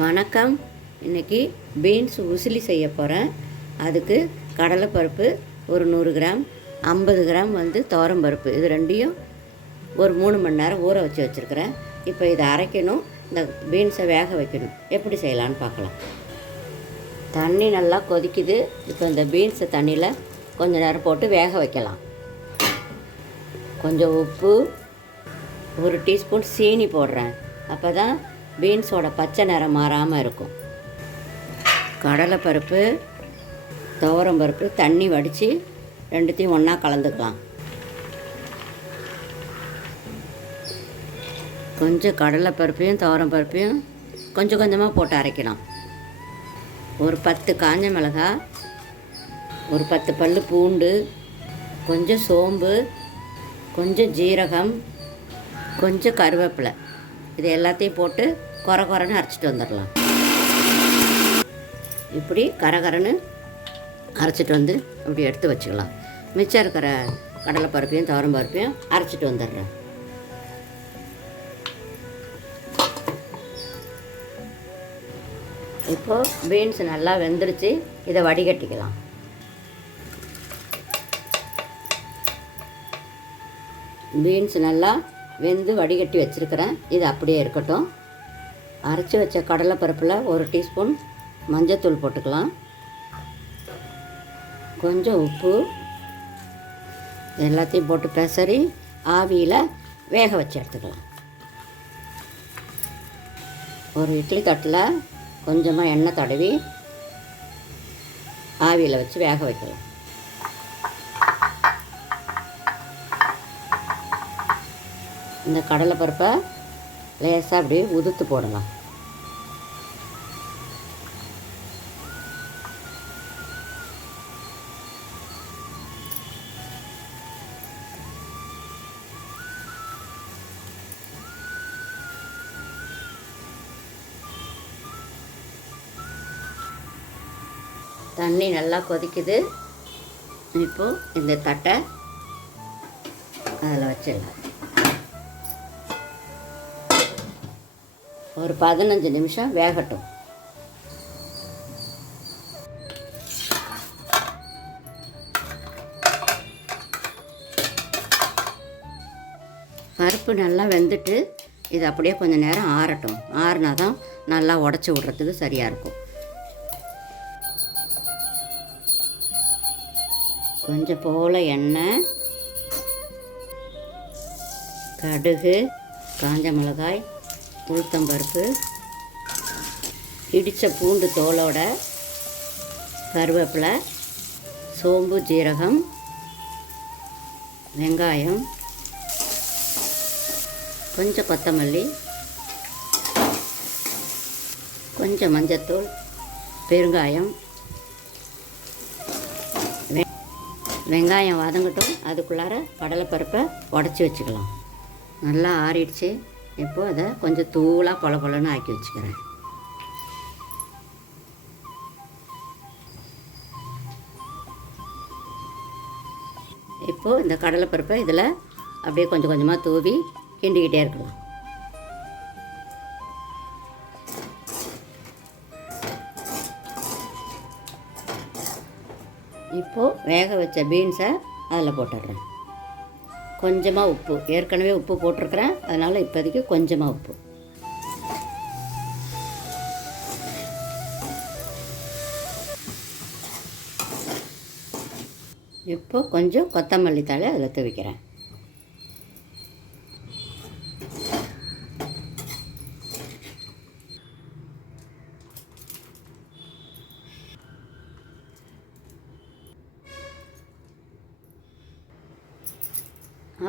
வணக்கம். இன்றைக்கி பீன்ஸ் உசிலி செய்ய போகிறேன். அதுக்கு கடலைப்பருப்பு ஒரு 100 கிராம், 50 கிராம் துவரம்பருப்பு, இது ரெண்டையும் ஒரு 3 மணி நேரம் ஊற வச்சுருக்கிறேன். இப்போ இதை அரைக்கணும், இந்த பீன்ஸை வேக வைக்கணும். எப்படி செய்யலான்னு பார்க்கலாம். தண்ணி நல்லா கொதிக்குது. இப்போ இந்த பீன்ஸை தண்ணியில் கொஞ்சம் நேரம் போட்டு வேக வைக்கலாம். கொஞ்சம் உப்பு, 1 டீஸ்பூன் சீனி போடுறேன். அப்போ தான் பீன்ஸோட பச்சை நிறம் மாறாமல் இருக்கும். கடலைப்பருப்பு, துவரம்பருப்பு தண்ணி வடித்து ரெண்டுத்தையும் ஒன்றா கலந்துக்கலாம். கொஞ்சம் கடலைப்பருப்பையும் துவரம்பருப்பையும் கொஞ்சம் கொஞ்சமாக போட்டு அரைக்கலாம். ஒரு 10 காஞ்ச மிளகாய், ஒரு 10 பல் பூண்டு, கொஞ்சம் சோம்பு, கொஞ்சம் ஜீரகம், கொஞ்சம் கருவேப்பிலை, இது எல்லாத்தையும் போட்டு கொரன்னு அரைச்சிட்டு வந்துடலாம். இப்படி கரகரன்னு அரைச்சிட்டு வந்து இப்படி எடுத்து வச்சுக்கலாம். மிச்சம் இருக்கிற கடலைப்பருப்பையும் துவரம்பருப்பையும் அரைச்சிட்டு வந்துடுறேன். இப்போது பீன்ஸ் நல்லா வெந்துருச்சு. இதை வடிகட்டிக்கலாம். பீன்ஸ் நல்லா வெந்து வடிகட்டி வச்சுருக்கிறேன். இது அப்படியே இருக்கட்டும். அரைச்சி வச்ச கடலைப்பருப்பில் 1 டீஸ்பூன் மஞ்சத்தூள் போட்டுக்கலாம். கொஞ்சம் உப்பு, எல்லாத்தையும் போட்டு பெசரி ஆவியில் வேக வச்சு எடுத்துக்கலாம். ஒரு இட்லி தட்டில் கொஞ்சமாக எண்ணெய் தடவி ஆவியில் வச்சு வேக வைக்கலாம். இந்த கடலைப்பருப்பை லேசாக அப்படியே உதுத்து போடலாம். தண்ணி நல்லா கொதிக்குது. இப்போது இந்த தட்டை அதில் வச்சிடலாம். ஒரு 15 நிமிஷம் வேகட்டும். பருப்பு நல்லா வெந்துட்டு இது அப்படியே கொஞ்சம் நேரம் ஆறட்டும். ஆறுனா தான் நல்லா உடச்சி விட்றதுக்கு சரியாக இருக்கும். கொஞ்சம் போல் எண்ணெய், கடுகு, காஞ்ச மிளகாய், உளுத்தம்பருப்பு, இடித்த பூண்டு தோலோட, கருவேப்பிலை, சோம்பு, ஜீரகம், வெங்காயம், கொஞ்சம் கொத்தமல்லி, கொஞ்சம் மஞ்சத்தூள், பெருங்காயம். வெங்காயம் வதங்கட்டும். அதுக்குள்ளார கடலைப்பருப்பை உடச்சி வச்சுக்கலாம். நல்லா ஆறிடுச்சு. இப்போது அதை கொஞ்சம் தூளாக பொலன்னு ஆக்கி வச்சுக்கிறேன். இப்போது இந்த கடலைப்பருப்பை இதில் அப்படியே கொஞ்சம் கொஞ்சமாக தூவி கிண்டிக்கிட்டே இருக்கலாம். இப்போது வேக வச்ச பீன்ஸை அதில் போட்டுடுறேன். கொஞ்சமாக உப்பு, ஏற்கனவே உப்பு போட்டிருக்கிறேன், அதனால் இப்போதைக்கு கொஞ்சமாக உப்பு. இப்போ கொஞ்சம் கொத்தமல்லி தழை அதில் தூவிக்கிறேன்.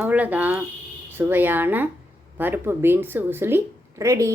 அவ்வளோதான், சுவையான பருப்பு பீன்ஸு உசிலி ரெடி.